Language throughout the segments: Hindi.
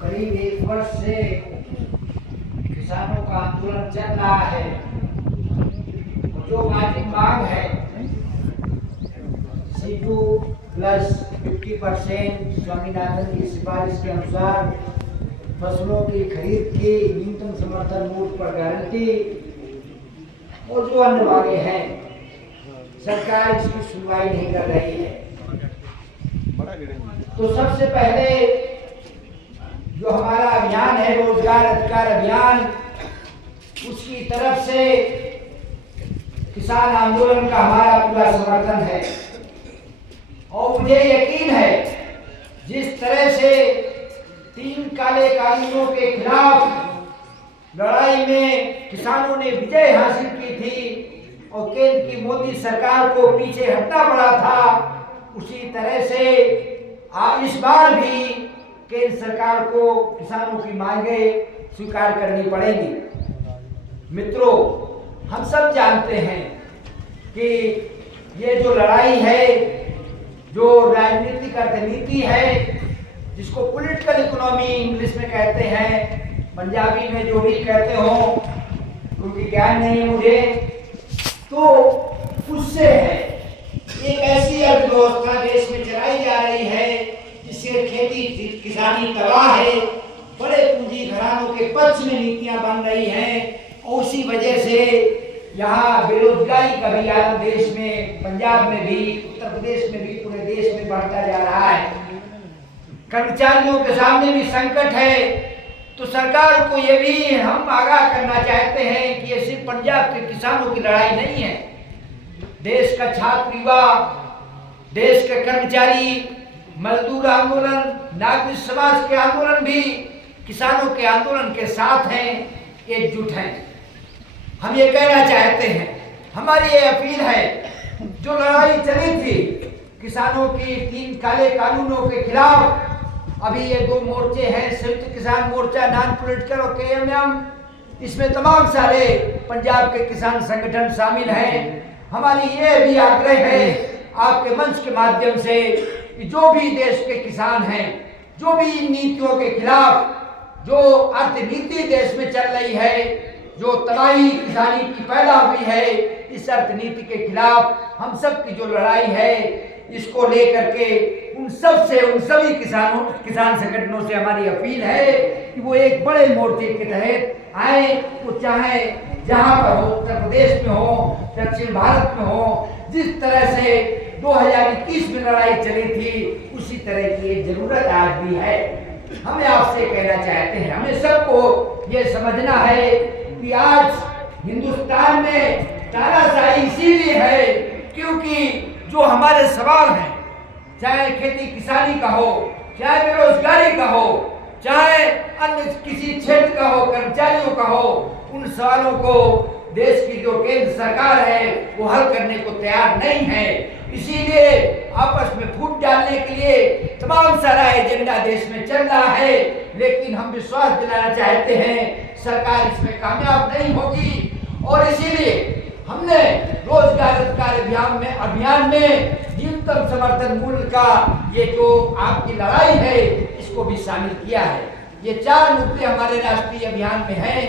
करीब एक वर्ष से किसानों का आंदोलन चल रहा है। जो वाजिब मांग है C2 प्लस 50% स्वामीनाथन की सिफारिश के अनुसार फसलों की खरीद की न्यूनतम समर्थन मूल्य पर गारंटी और जो अन्य मांगे हैं, सरकार इसकी सुनवाई नहीं कर रही है। तो सबसे पहले जो हमारा अभियान है रोजगार अधिकार अभियान, उसकी तरफ से किसान आंदोलन का हमारा पूरा समर्थन है। और मुझे यकीन है जिस तरह से 3 काले कानूनों के खिलाफ लड़ाई में किसानों ने विजय हासिल की थी और केंद्र की मोदी सरकार को पीछे हटना पड़ा था, उसी तरह से इस बार भी केंद्र सरकार को किसानों की मांगें स्वीकार करनी पड़ेगी। मित्रों, हम सब जानते हैं कि ये जो लड़ाई है, जो राजनीतिक अर्थनीति है, जिसको पॉलिटिकल इकोनॉमी इंग्लिश में कहते हैं, पंजाबी में जो भी कहते हो, क्योंकि ज्ञान नहीं है मुझे, तो उससे है एक ऐसी अर्थव्यवस्था देश में चलाई जा रही है जिससे खेती किसानी तबाह है, बड़े पूंजी घरानों के पक्ष में नीतियां बन रही हैं और उसी वजह से यहाँ बेरोजगारी का भी आलम देश में, पंजाब में भी, उत्तर प्रदेश में भी, पूरे देश में बढ़ता जा रहा है। कर्मचारियों के सामने भी संकट है। तो सरकार को ये भी हम आगाह करना चाहते हैं कि ये सिर्फ पंजाब के किसानों की लड़ाई नहीं है। देश का छात्र युवा, देश के कर्मचारी, मजदूर आंदोलन, नागरिक समाज के आंदोलन भी किसानों के आंदोलन के साथ हैं, एकजुट हैं। हम ये कहना चाहते हैं, हमारी ये अपील है, जो लड़ाई चली थी किसानों की 3 काले कानूनों के खिलाफ, अभी ये 2 मोर्चे हैं, संयुक्त किसान मोर्चा, नॉन पॉलिटिकल और KMM, इसमें तमाम सारे पंजाब के किसान संगठन शामिल हैं। हमारी ये भी आग्रह है आपके मंच के माध्यम से कि जो भी देश के किसान हैं, जो भी इन नीतियों के खिलाफ, जो अर्थनीति देश में चल रही है, जो तबाही किसानी की पैदा हुई है, इस अर्थनीति के खिलाफ हम सब की जो लड़ाई है, इसको लेकर के उन सभी किसान संगठनों से हमारी अपील है कि वो एक बड़े मोर्चे के तहत आए। वो चाहे जहां पर हो, उत्तर प्रदेश में हो, दक्षिण भारत में हो, जिस तरह से 2021 में लड़ाई चली थी, उसी तरह की जरूरत आज भी है। हमें आपसे कहना चाहते हैं, हमें सबको ये समझना है कि आज हिंदुस्तान में तानाशाही इसीलिए है क्योंकि जो हमारे सवाल हैं, चाहे खेती किसानी का हो, चाहे बेरोजगारी का हो, चाहे अन्य किसी क्षेत्र का हो, कर्मचारियों का हो, उन सवालों को देश की जो केंद्र सरकार है वो हल करने को तैयार नहीं है। इसीलिए आपस में फूट डालने के लिए तमाम सारा एजेंडा देश में चल रहा है, लेकिन हम विश्वास दिलाना चाहते हैं सरकार इसमें कामयाब नहीं होगी। और इसीलिए हमने रोजगार अधिकार अभियान में न्यूनतम समर्थन मूल्य का ये जो आपकी लड़ाई है, इसको भी शामिल किया है। ये 4 मुद्दे हमारे राष्ट्रीय अभियान में हैं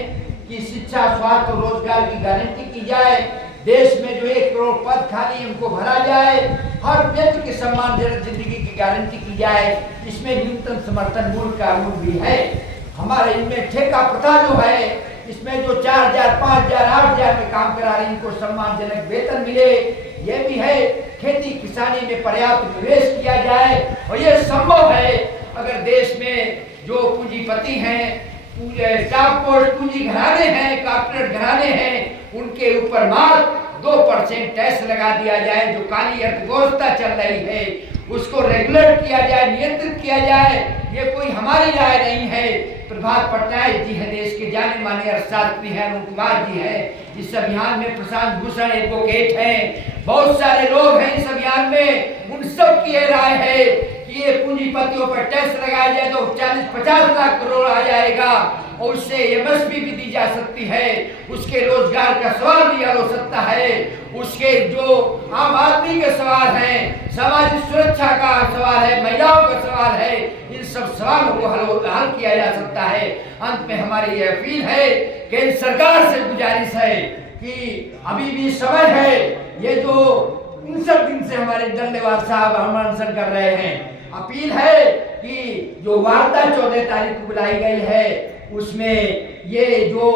कि शिक्षा, स्वास्थ्य और रोजगार की गारंटी की जाए, देश में जो 1 करोड़ पद खाली उनको भरा जाए, हर व्यक्ति की सम्मानजनक जिंदगी की गारंटी की जाए। इसमें न्यूनतम समर्थन मूल्य का मूल्य भी है। हमारे इनमें ठेका प्रथा जो है, इसमें जो 4,000, 5,000, 8,000 के काम करा रहे हैं, इनको सम्मानजनक वेतन मिले, यह भी है। खेती किसानी में पर्याप्त निवेश किया जाए और यह संभव है अगर देश में जो पूंजीपति हैं, टॉप पोस्ट पूंजी घराने हैं, कॉर्पोरेट घराने हैं, उनके ऊपर मात्र 2% टैक्स लगा दिया जाए। जो काली अर्थव्यवस्था चल रही है उसको रेगुलेट किया जाए, नियंत्रित किया जाए। ये कोई हमारी राय नहीं है। प्रभात पटनायक जी हैं, देश के जाने माने अर्थशास्त्री हैं, अरुण कुमार जी हैं इस अभियान में, प्रशांत भूषण एडवोकेट हैं, बहुत सारे लोग हैं इस अभियान में। उन सब की ये राय है कि ये पूंजीपतियों पर टैक्स लगाया जाए तो 40-50 लाख करोड़ आ जाएगा और उससे एमएसपी भी दी जा सकती है, उसके रोजगार का सवाल भी हल हो सकता है, उसके जो आम आदमी के सवाल हैं, सामाजिक सुरक्षा का सवाल है, महिलाओं का सवाल है, इन सब सवालों को हल किया जा सकता है। अंत में हमारी यह अपील है, केंद्र सरकार से गुजारिश है कि अभी भी समय है, ये जो 59 दिन से हमारे डंडेवाल साहब हम अनशन कर रहे हैं, अपील है कि जो वार्ता 14 तारीख को बुलाई गई है उसमें ये जो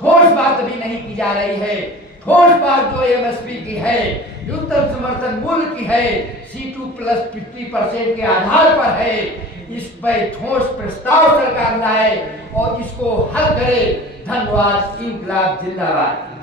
ठोस बात अभी नहीं की जा रही है, ठोस बात जो एमएसपी की है, न्यूनतम समर्थन मूल्य की है, C2 प्लस 50% के आधार पर है, इस पर ठोस प्रस्ताव सरकार लाए और इसको हल करे। धन्यवाद। इंकलाब जिंदाबाद।